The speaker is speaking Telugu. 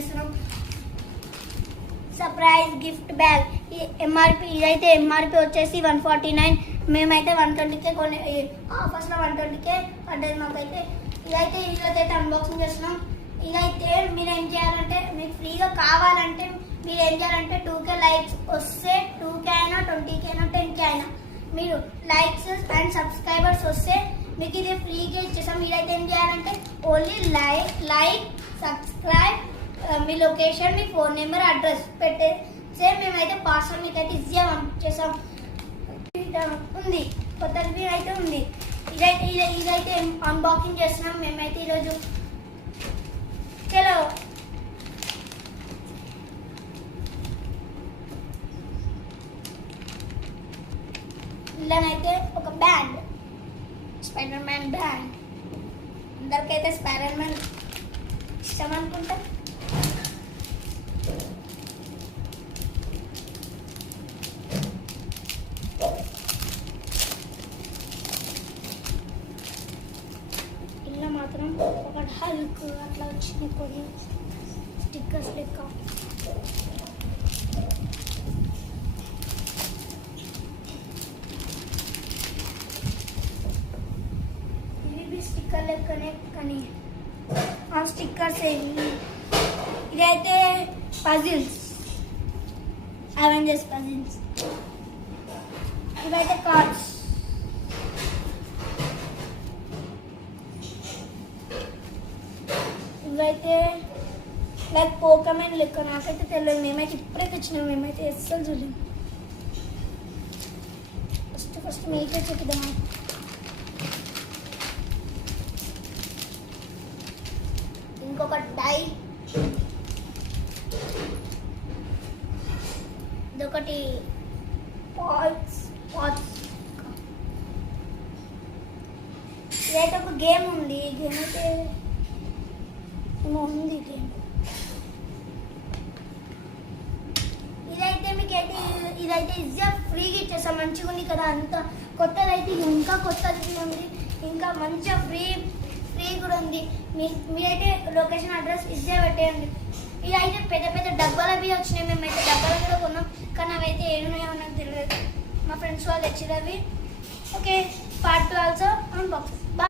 చేస్తున్నాం సర్ప్రైజ్ గిఫ్ట్ బ్యాగ్. ఈ ఎంఆర్పి ఇదైతే ఎంఆర్పి వచ్చేసి 149, మేమైతే 120కే కొని ఆఫర్స్లో 120కే పడ్డది మాకైతే. ఇదైతే ఈరోజైతే అన్బాక్సింగ్ చేస్తున్నాం. ఇదైతే మీరు ఏం చేయాలంటే మీకు ఫ్రీగా కావాలంటే మీరు ఏం చేయాలంటే 2K లైక్స్ వస్తే 2K అయినా 20K అయినా 10K అయినా మీరు లైక్స్ అండ్ సబ్స్క్రైబర్స్ వస్తే మీకు ఇది ఫ్రీగా ఇచ్చేసాం. మీరైతే ఏం చేయాలంటే ఓన్లీ లైక్ సబ్స్క్రైబ్ మీ లొకేషన్ మీ ఫోన్ నెంబర్ అడ్రస్ పెట్టేస్తే మేమైతే పార్సల్ మీకైతే ఈజీగా పంపించేసాం. ఉంది కొత్తది అయితే ఉంది. ఇదైతే అన్బాక్సింగ్ చేస్తున్నాం మేమైతే ఈరోజు. చలో ఇలానైతే ఒక బ్యాండ్, స్పైడర్ మ్యాన్ బ్యాండ్. అందరికైతే స్పైడర్ మ్యాన్ ఇష్టం అనుకుంటా. ఇలా మాత్రం ఒక హల్క్ అట్లా వచ్చింది కొన్ని స్టిక్కర్స్ లెక్క. స్టిక్కర్ లెక్కనే కానీ ఆ స్టిక్కర్స్ ఇదైతే పజిల్స్, అవెంజర్స్ పజిల్స్. ఇవైతే కార్డ్స్. ఇవైతే లైక్ పోకమెన్ లెక్క. నాకైతే తెలియదు, మేమైతే ఇప్పుడే తెచ్చినాం, మేమైతే అస్సలు చూడలేము. ఫస్ట్ మీకే చెప్దామా. ఇంకొక డై, ఇదొకటి పాట్స్. ఇదైతే ఒక గేమ్ ఉంది. ఈ గేమ్ అయితే ఏమో ఉంది గేమ్. ఇదైతే మీకైతే ఇదైతే ఈజీగా ఫ్రీగా ఇచ్చేస్తాం. మంచిగా ఉంది కదా, అంత కొత్తది అయితే ఇంకా కొత్తది ఉంది, ఇంకా మంచిగా ఫ్రీ కూడా ఉంది. మీరైతే లొకేషన్ అడ్రస్ ఈజీగా పెట్టేయండి. ఇదైతే పెద్ద పెద్ద డబ్బాల మీద వచ్చినాయి. మేమైతే డబ్బాల మీద కొన్నాం, కానీ అవైతే ఏడున్నాయో నాకు తెలియదు. మా ఫ్రెండ్స్ వాళ్ళు తెచ్చినవి. Okay, part 2 also unboxing.